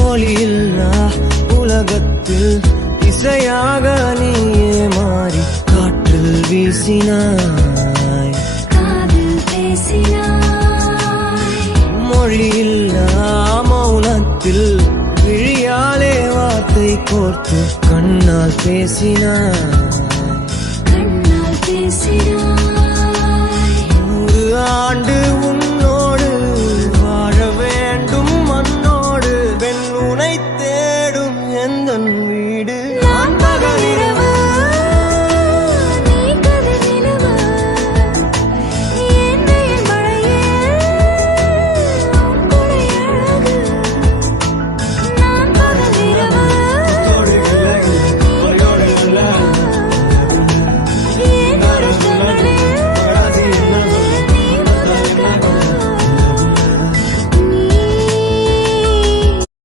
ஒளியில்லா உலகத்தில் இசையாக நீயே மாறி காற்றில் வீசினாய், மொழியில்லா மௌனத்தில் விழியாலே வார்த்தை கோர்த்து கண்ணால் பேசினாய். 100 ஆண்டு